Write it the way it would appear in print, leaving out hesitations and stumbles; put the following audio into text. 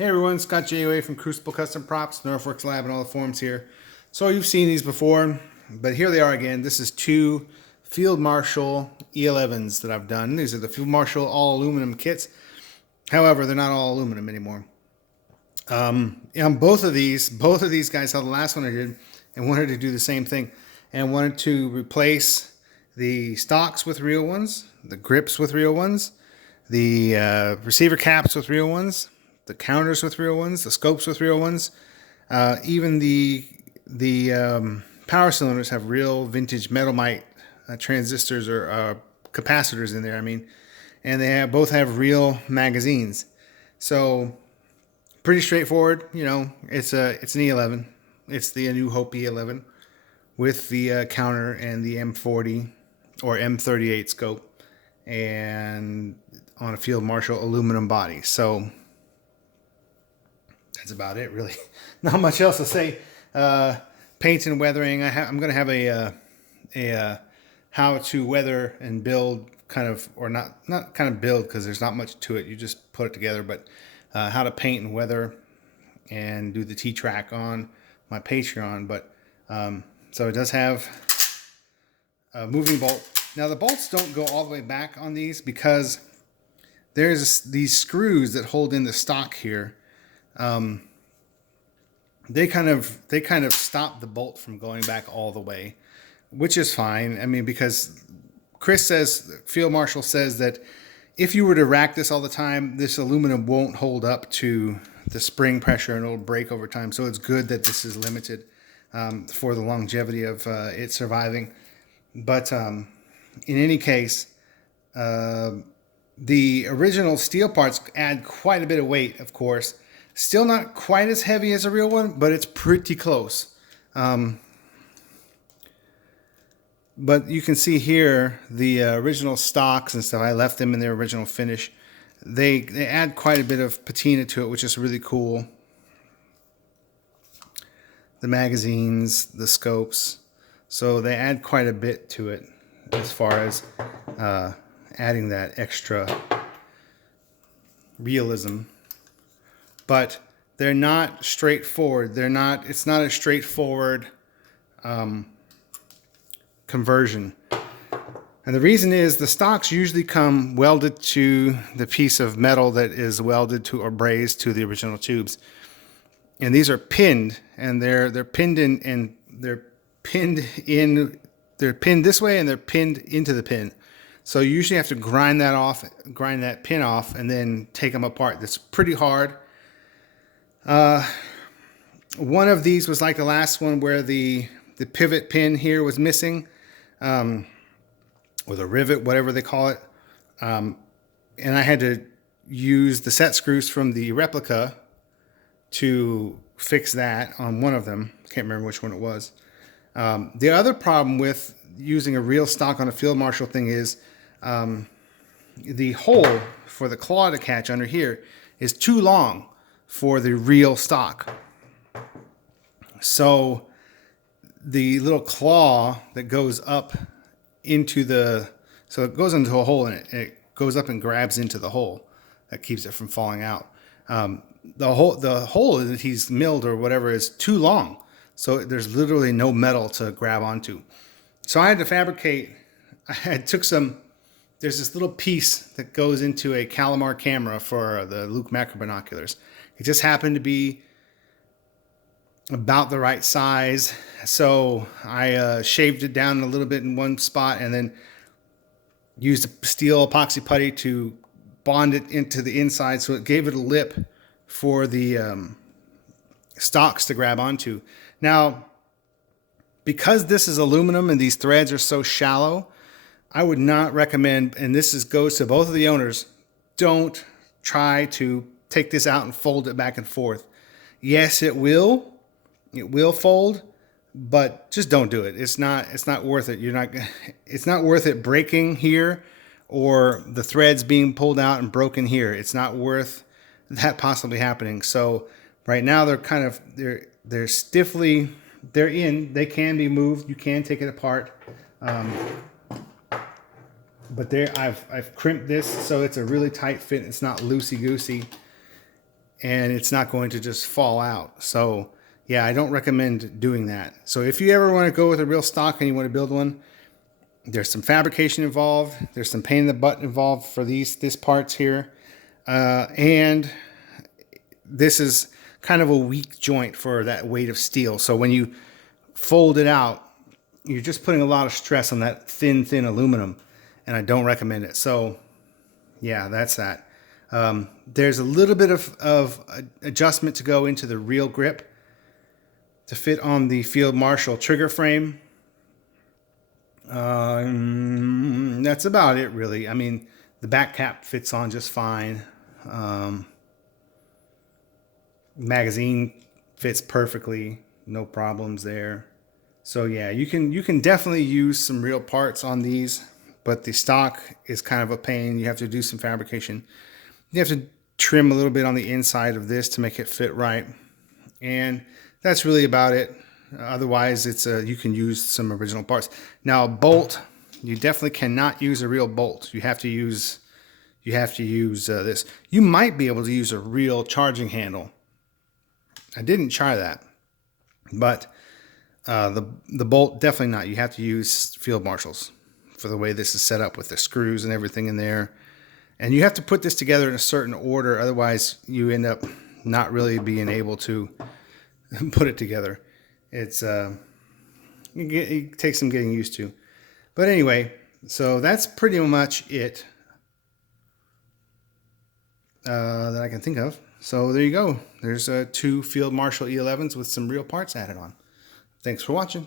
Hey everyone, Scott J.O.A. from Crucible Custom Props, Northworks Lab, and all the forums here. So you've seen these before, but here they are again. This is two Field Marshal E11s that I've done. These are the Field Marshal all aluminum kits. However, they're not all aluminum anymore. On both of these guys, how the last one I did, and wanted to do the same thing, and wanted to replace the stocks with real ones, the grips with real ones, the receiver caps with real ones, the counters with real ones, the scopes with real ones. Even the power cylinders have real vintage metalmite transistors or capacitors in there. I mean, and they both have real magazines. So pretty straightforward. You know, it's an E11. It's the A New Hope E11 with the counter and the M40 or M38 scope, and on a Field Marshal aluminum body. So that's about it, really. Not much else to say. Paint and weathering. I'm going to have a how to weather and build kind of, or not kind of build, because there's not much to it. You just put it together. But how to paint and weather and do the T-track on my Patreon. But so it does have a moving bolt. Now the bolts don't go all the way back on these because there's these screws that hold in the stock here. They kind of stop the bolt from going back all the way, which is fine. I mean, because Chris says, Field Marshal says that if you were to rack this all the time, this aluminum won't hold up to the spring pressure and it'll break over time. So it's good that this is limited for the longevity of it surviving. But in any case, the original steel parts add quite a bit of weight, of course. Still not quite as heavy as a real one, but it's pretty close. But you can see here the original stocks and stuff. I left them in their original finish. They add quite a bit of patina to it, which is really cool. The magazines, the scopes. So they add quite a bit to it as far as adding that extra realism. But they're not straightforward. It's not a straightforward conversion. And the reason is the stocks usually come welded to the piece of metal that is welded to or brazed to the original tubes. And these are pinned, and they're pinned in, and they're pinned this way, and they're pinned into the pin. So you usually have to grind that pin off, and then take them apart. That's pretty hard. One of these was like the last one where the pivot pin here was missing, or the rivet, whatever they call it. And I had to use the set screws from the replica to fix that on one of them. Can't remember which one it was. The other problem with using a real stock on a Field Marshal thing is the hole for the claw to catch under here is too long for the real stock. So the little claw that goes up into so it goes into a hole in it, and it goes up and grabs into the hole that keeps it from falling out. The hole that he's milled or whatever is too long. So there's literally no metal to grab onto. So I had to fabricate, there's this little piece that goes into a Calamar camera for the Luke macro binoculars. It just happened to be about the right size. So I shaved it down a little bit in one spot and then used a steel epoxy putty to bond it into the inside. So it gave it a lip for the stocks to grab onto. Now, because this is aluminum and these threads are so shallow, I would not recommend, and this goes to both of the owners, don't try to take this out and fold it back and forth. Yes, it will fold, but just don't do it. It's not worth it. It's not worth it breaking here or the threads being pulled out and broken here. It's not worth that possibly happening. So right now they're stiffly, they can be moved. You can take it apart. But I've crimped this so it's a really tight fit. It's not loosey-goosey. and it's not going to just fall out. So yeah, I don't recommend doing that. So if you ever want to go with a real stock and you want to build one, there's some fabrication involved. There's some pain in the butt involved for this parts here. And this is kind of a weak joint for that weight of steel. So when you fold it out, you're just putting a lot of stress on that thin aluminum, and I don't recommend it. So yeah, that's that. There's a little bit of adjustment to go into the real grip to fit on the Field Marshal trigger frame. That's about it, really. I mean, the back cap fits on just fine. Magazine fits perfectly, no problems there. So yeah, you can definitely use some real parts on these, but the stock is kind of a pain. You have to do some fabrication. You have to trim a little bit on the inside of this to make it fit right, and that's really about it. Otherwise, it's you can use some original parts. Now, a bolt, you definitely cannot use a real bolt. You have to use this. You might be able to use a real charging handle. I didn't try that, but the bolt, definitely not. You have to use Field Marshals for the way this is set up with the screws and everything in there. And you have to put this together in a certain order. Otherwise, you end up not really being able to put it together. It takes some getting used to. But anyway, so that's pretty much it that I can think of. So there you go. There's two Field Marshal E11s with some real parts added on. Thanks for watching.